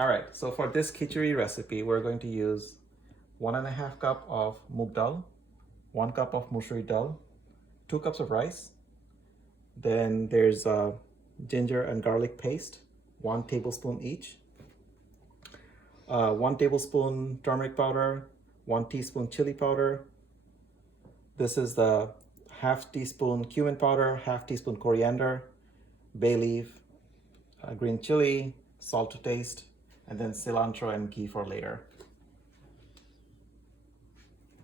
All right, so for this khichuri recipe, we're going to use 1.5 cup of moong dal, 1 cup of musuri dal, 2 cups of rice. Then there's ginger and garlic paste, 1 tablespoon each. 1 tablespoon turmeric powder, 1 teaspoon chili powder. This is the half teaspoon cumin powder, half teaspoon coriander, bay leaf, green chili, salt to taste, and then cilantro and ghee for later.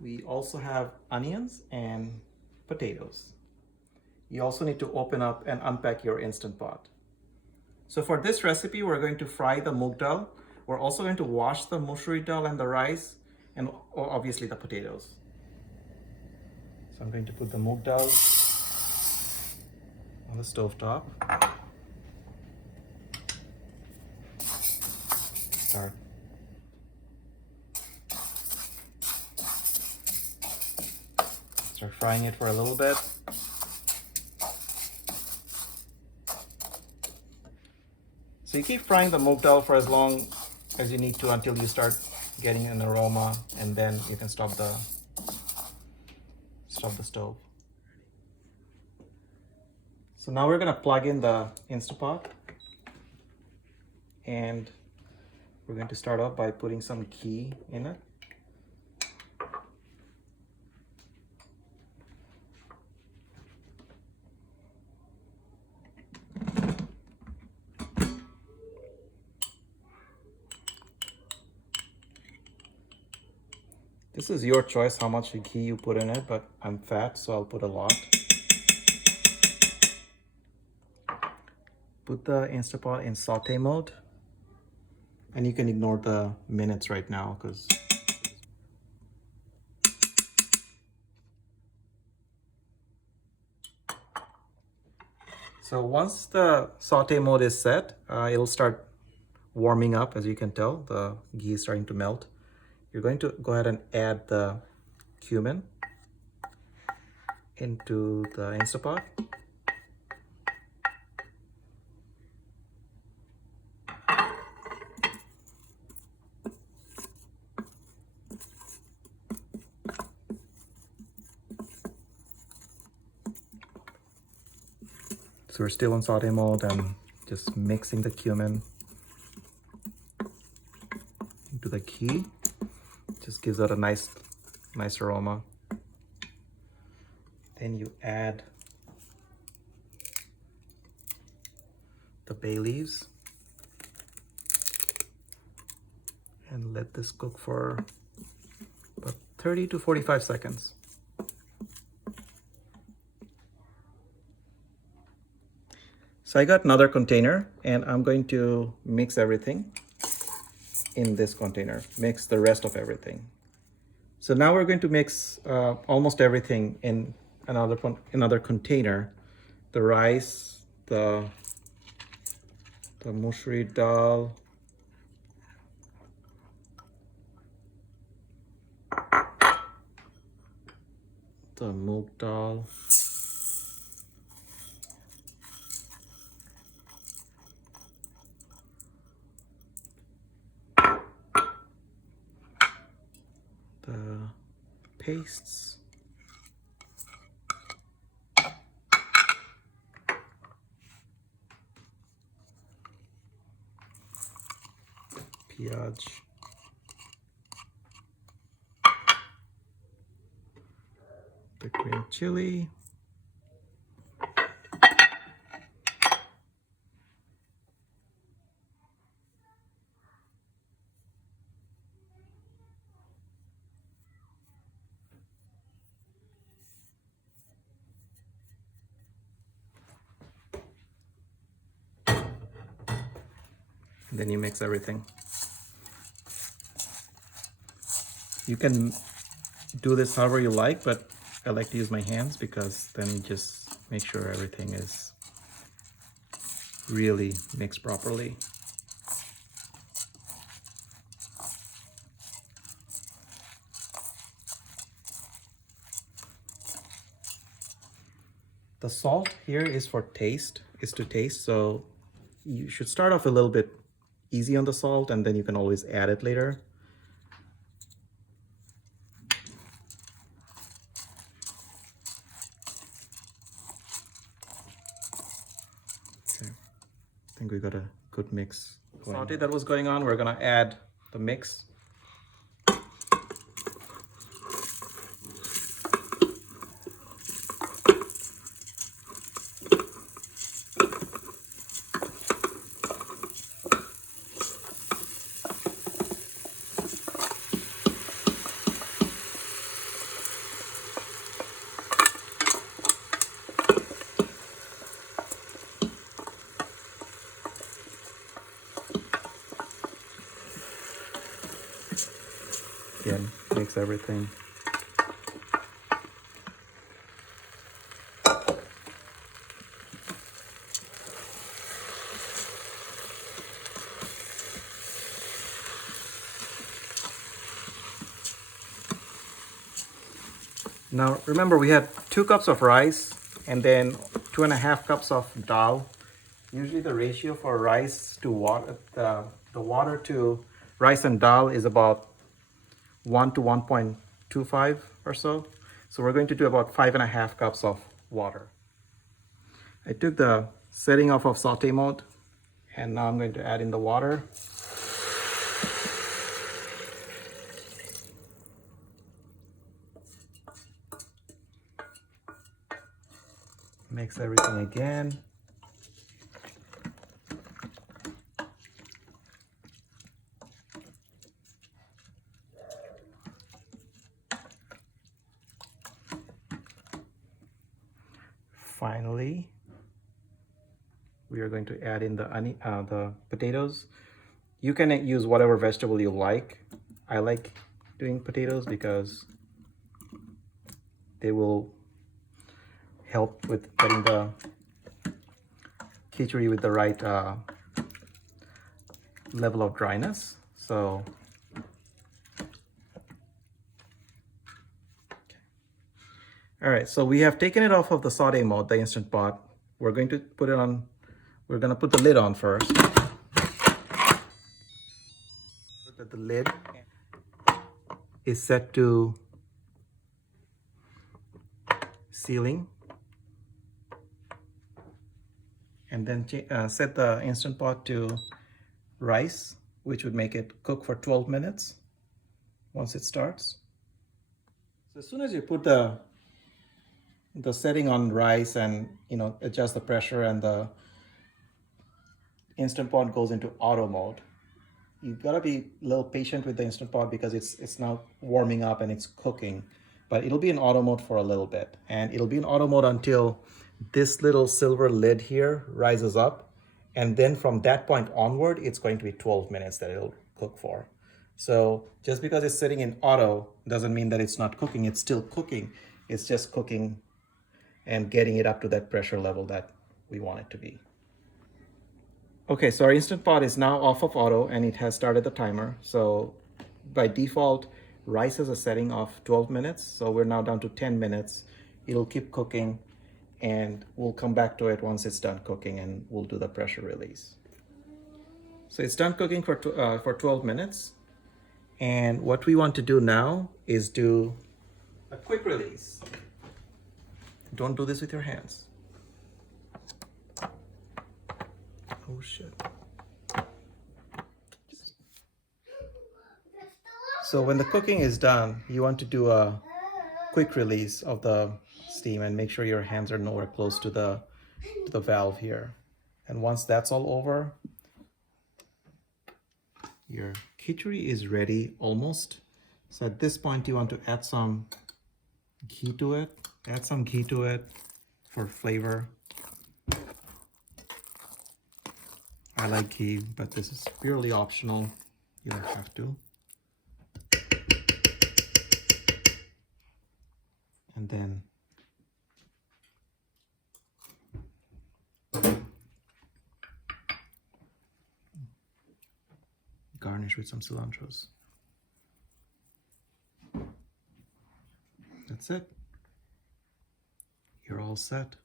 We also have onions and potatoes. You also need to open up and unpack your Instant Pot. So for this recipe, we're going to fry the moong dal. We're also going to wash the musuri dal and the rice, and obviously the potatoes. So I'm going to put the moong dal on the stove top. Start frying it for a little bit. So you keep frying the moong dal for as long as you need to until you start getting an aroma, and then you can stop the stove. So now we're gonna plug in the Instant Pot, and we're going to start off by putting some ghee in it. This is your choice how much ghee you put in it, but I'm fat, so I'll put a lot. Put the Instant Pot in saute mode, and you can ignore the minutes right now because so once the saute mode is set, it'll start warming up. As you can tell, the ghee is starting to melt. You're going to go ahead and add the cumin into the Instant Pot. So we're still in saute mode and just mixing the cumin into the ghee. Just gives it a nice aroma. Then you add the bay leaves and let this cook for about 30 to 45 seconds. So I got another container, and I'm going to mix everything in this container, mix the rest of everything. So now we're going to mix almost everything in another container. The rice, the musuri dal, the moong dal, the pastes, piaj, the green chili, and then you mix everything. You can do this however you like, but I like to use my hands because then you just make sure everything is really mixed properly. The salt here is for taste, so you should start off a little bit easy on the salt, and then you can always add it later. Okay, I think we got a good mix going. Saute that was going on, we're gonna add the mix. Again, mix everything. Now remember, we had 2 cups of rice and then 2.5 cups of dal. Usually the ratio for rice to water, the water to rice and dal is about 1 to 1.25 or so. So we're going to do about 5.5 cups of water. I took the setting off of saute mode, and now I'm going to add in the water. Mix everything again. Finally, we are going to add in the potatoes. You can use whatever vegetable you like. I like doing potatoes because they will help with getting the khichuri with the right level of dryness. So all right, so we have taken it off of the saute mode, the Instant Pot. We're going to put it on, we're going to put the lid on first. The lid is set to sealing. And then set the Instant Pot to rice, which would make it cook for 12 minutes once it starts. So as soon as you put the setting on rice and adjust the pressure, and the Instant Pot goes into auto mode, you've got to be a little patient with the Instant Pot because it's now warming up and it's cooking, but it'll be in auto mode for a little bit, and it'll be in auto mode until this little silver lid here rises up, and then from that point onward it's going to be 12 minutes that it'll cook for. So just because it's sitting in auto doesn't mean that it's not cooking. It's still cooking. It's just cooking and getting it up to that pressure level that we want it to be. Okay, so our Instant Pot is now off of auto and it has started the timer. So by default, rice has a setting of 12 minutes. So we're now down to 10 minutes. It'll keep cooking and we'll come back to it once it's done cooking, and we'll do the pressure release. So it's done cooking for 12 minutes. And what we want to do now is do a quick release. Don't do this with your hands. Oh shit. So when the cooking is done, you want to do a quick release of the steam and make sure your hands are nowhere close to the valve here. And once that's all over, your khichuri is ready almost. So at this point, you want to add some ghee to it. Add some ghee to it for flavor. I like ghee, but this is purely optional. You don't have to. And then garnish with some cilantros. That's it. You're all set.